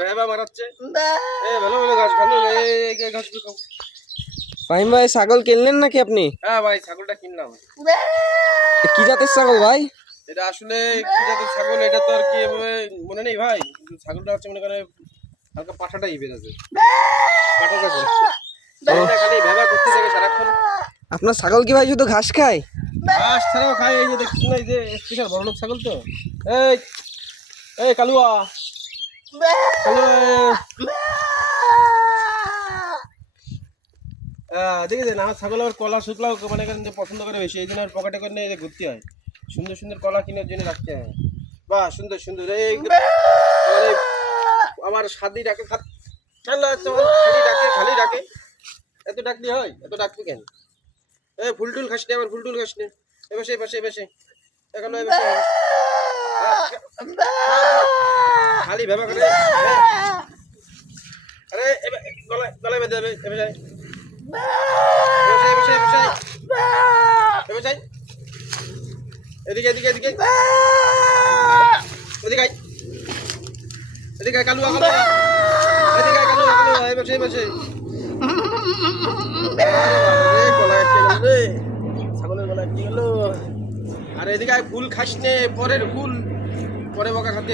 ভেবা মারাচ্ছে। ভালো ভালো ঘাস ভালো ঘাস খাও। ফাহিম ভাই ছাগল কিনলেন নাকি আপনি? হ্যাঁ ভাই ছাগলটা কিনলাম। কি জাতের ছাগল ভাই? এটা আসলে কি জাতের ছাগল এটা তো আর কি এভাবে মনে নেই ভাই, কিন্তু ছাগলটা হচ্ছে মনে করে হালকা পাঠাটা ইভেন আছে, পাঠা ছাগল। খালি ভেবা করতে থাকে সারাক্ষণ। আপনার ছাগল কি ভাই শুধু ঘাস খায়? ঘাস ছাড়াও খায়। এই যে দেখছেন না, এই যে স্পেশাল বড় লোক ছাগল তো। এই এই কালুয়া দেখেছেন আমার ছাগল আবার কলা শুকলাও মানে এখানে পছন্দ করে বেশি, এই জন্য আর পকেটে করে নিয়ে ঘুরতে হয়। সুন্দর সুন্দর কলা কেনার জন্য রাখতে হয়। বাহ সুন্দর সুন্দর। এই আমার সাদি ডাকে খালি ডাকে এত ডাকলি হয়? এত ডাকবি কেন? এই ফুলটুল খাস নে, আবার ফুলটুল খাস নে। এবার এবার এখন খালি ভেবা করে। আরে গলায় গলায় বেঁধে যাবে। এবার এদিকে এদিকে এদিকে এদিকে এদিকে কালুয়া কালুয়া এদিকে কালুয়া কালুয়া এবার গলায় কি গেল রে, ছাগলের গলায় কি গেল? আর এদিকে ফুল খাস নে, পরের ফুল পরে বকা খাতে